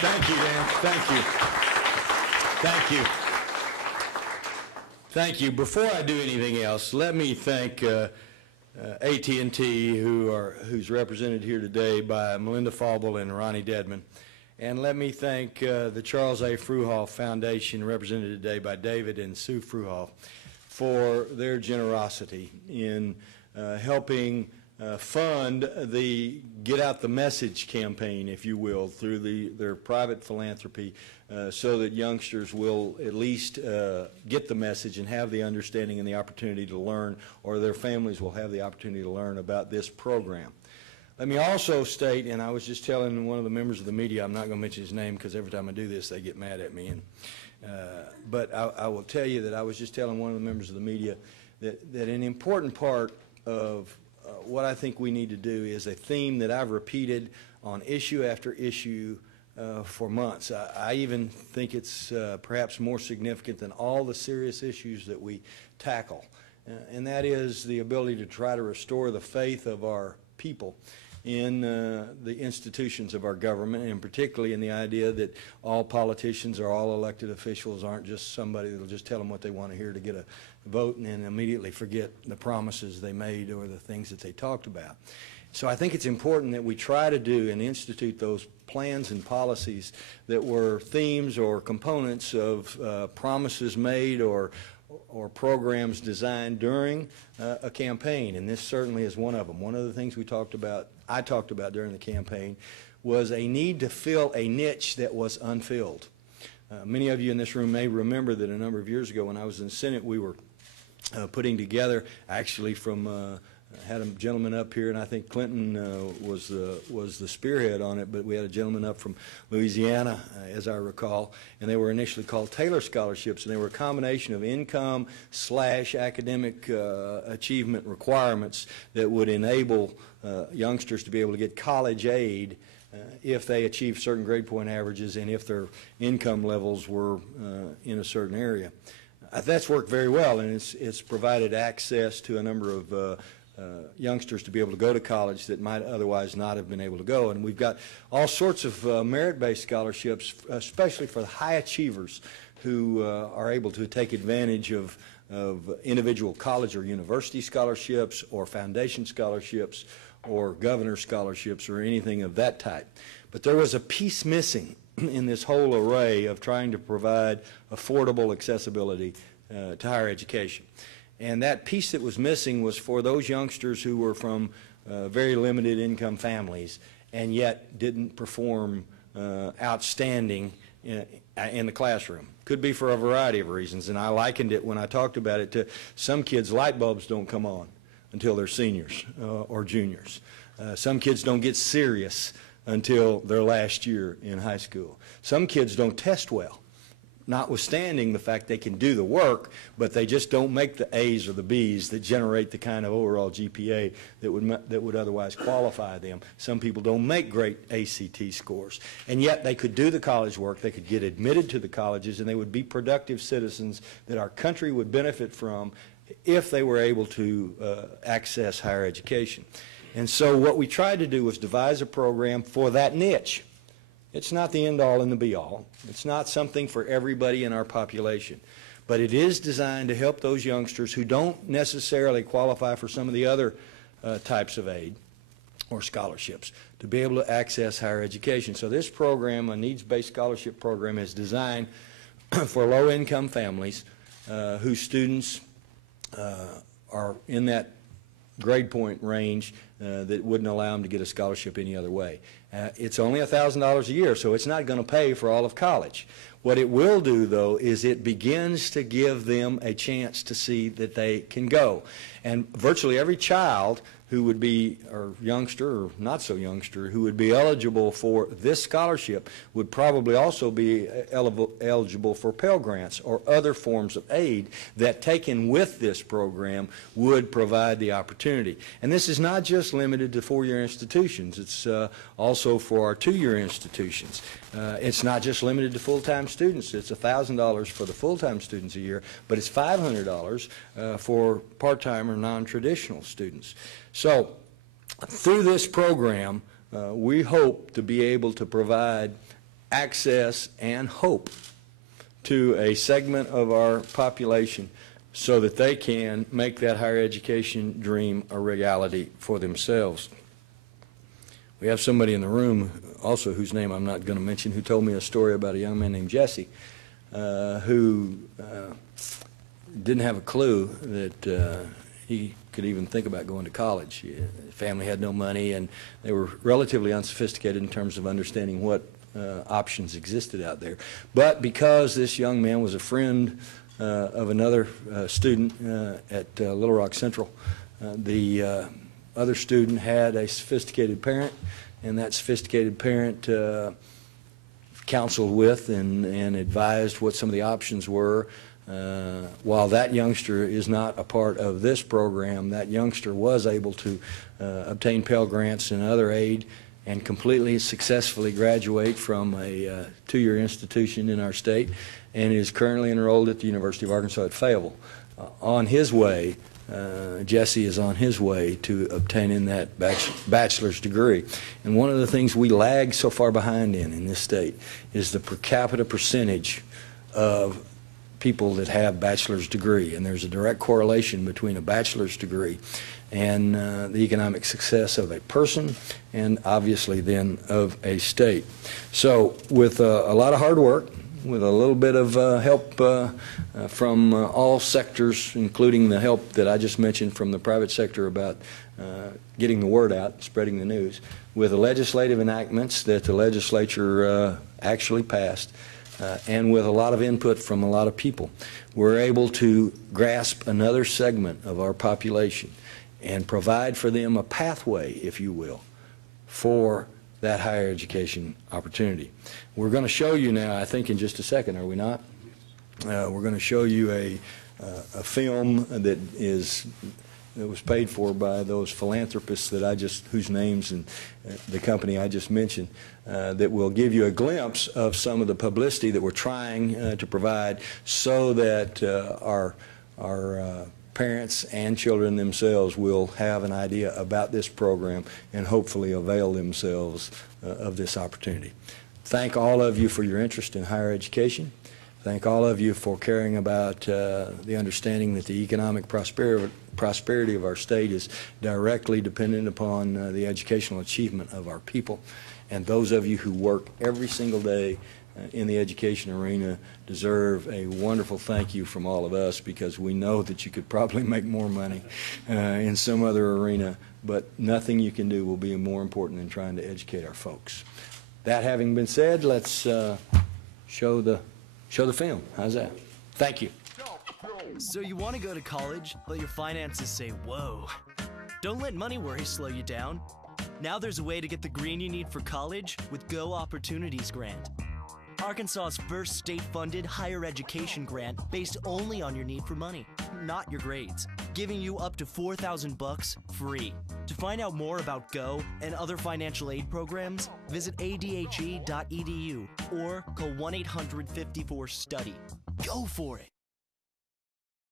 Thank you, Dan. Thank you. Thank you. Thank you. Before I do anything else, let me thank AT&T, who's represented here today by Melinda Faubel and Ronnie Dedman. And let me thank the Charles A. Fruhoff Foundation, represented today by David and Sue Fruhoff, for their generosity in helping fund the Get Out the Message campaign, if you will, through their private philanthropy, so that youngsters will at least get the message and have the understanding and the opportunity to learn, or their families will have the opportunity to learn about this program. Let me also state, and I was just telling one of the members of the media, I'm not going to mention his name because every time I do this they get mad at me, and, but I will tell you that I was just telling one of the members of the media that an important part of what I think we need to do is a theme that I've repeated on issue after issue for months. I even think it's perhaps more significant than all the serious issues that we tackle, and that is the ability to try to restore the faith of our people in the institutions of our government, and particularly in the idea that all politicians or all elected officials aren't just somebody that will just tell them what they want to hear to get a vote and then immediately forget the promises they made or the things that they talked about. So I think it's important that we try to do and institute those plans and policies that were themes or components of promises made or programs designed during a campaign, and this certainly is one of them. One of the things I talked about during the campaign was a need to fill a niche that was unfilled. Many of you in this room may remember that a number of years ago when I was in the Senate, we were putting together, actually from had a gentleman up here, and I think Clinton was the spearhead on it, but we had a gentleman up from Louisiana, as I recall, and they were initially called Taylor Scholarships, and they were a combination of income / academic achievement requirements that would enable youngsters to be able to get college aid if they achieved certain grade point averages and if their income levels were in a certain area. That's worked very well, and it's provided access to a number of youngsters to be able to go to college that might otherwise not have been able to go. And we've got all sorts of merit-based scholarships, especially for the high achievers who are able to take advantage of individual college or university scholarships or foundation scholarships or governor scholarships or anything of that type. But there was a piece missing in this whole array of trying to provide affordable accessibility to higher education. And that piece that was missing was for those youngsters who were from very limited income families and yet didn't perform outstanding in the classroom. Could be for a variety of reasons, and I likened it when I talked about it to some kids' light bulbs don't come on until they're seniors or juniors. Some kids don't get serious until their last year in high school. Some kids don't test well, notwithstanding the fact they can do the work, but they just don't make the A's or the B's that generate the kind of overall GPA that would otherwise qualify them. Some people don't make great ACT scores, and yet they could do the college work, they could get admitted to the colleges, and they would be productive citizens that our country would benefit from if they were able to access higher education. And so what we tried to do was devise a program for that niche. It's not the end-all and the be-all. It's not something for everybody in our population. But it is designed to help those youngsters who don't necessarily qualify for some of the other types of aid or scholarships to be able to access higher education. So this program, a needs-based scholarship program, is designed for low-income families whose students are in that grade point range that wouldn't allow them to get a scholarship any other way. It's only $1,000 a year, so it's not going to pay for all of college. What it will do, though, is it begins to give them a chance to see that they can go. And virtually every child who would be, or youngster or not so youngster, who would be eligible for this scholarship would probably also be eligible for Pell Grants or other forms of aid that, taken with this program, would provide the opportunity. And this is not just limited to four-year institutions. It's also for our two-year institutions. It's not just limited to full-time students. It's $1,000 for the full-time students a year, but it's $500 for part-time or non-traditional students. So through this program, we hope to be able to provide access, and hope to a segment of our population so that they can make that higher education dream a reality for themselves. We have somebody in the room also whose name I'm not going to mention who told me a story about a young man named Jesse who didn't have a clue that he could even think about going to college. His family had no money, and they were relatively unsophisticated in terms of understanding what options existed out there. But because this young man was a friend of another student at Little Rock Central, the other student had a sophisticated parent, and that sophisticated parent counseled with and advised what some of the options were. While that youngster is not a part of this program, that youngster was able to obtain Pell Grants and other aid and completely successfully graduate from a two-year institution in our state, and is currently enrolled at the University of Arkansas at Fayetteville. On his way, Jesse is on his way to obtaining that bachelor's degree. And one of the things we lag so far behind in this state is the per capita percentage of people that have bachelor's degree, and there's a direct correlation between a bachelor's degree and the economic success of a person and obviously then of a state. So with a lot of hard work, with a little bit of help from all sectors, including the help that I just mentioned from the private sector about getting the word out, spreading the news, with the legislative enactments that the legislature actually passed, and with a lot of input from a lot of people, we're able to grasp another segment of our population and provide for them a pathway, if you will, for that higher education opportunity. We're going to show you now, I think in just a second, are we not? We're going to show you a film that was paid for by those philanthropists that whose names and the company I just mentioned, that will give you a glimpse of some of the publicity that we're trying to provide so that our parents and children themselves will have an idea about this program and hopefully avail themselves of this opportunity. Thank all of you for your interest in higher education. Thank all of you for caring about the understanding that the economic prosperity of our state is directly dependent upon the educational achievement of our people. And those of you who work every single day in the education arena deserve a wonderful thank you from all of us, because we know that you could probably make more money in some other arena, but nothing you can do will be more important than trying to educate our folks. That having been said, let's show the film. How's that? Thank you. So you want to go to college, but your finances say, whoa. Don't let money worries slow you down. Now there's a way to get the green you need for college with Go Opportunities Grant. Arkansas's first state-funded higher education grant based only on your need for money, not your grades, giving you up to $4,000 free. To find out more about Go and other financial aid programs, visit adhe.edu or call 1-800-54-STUDY. Go for it!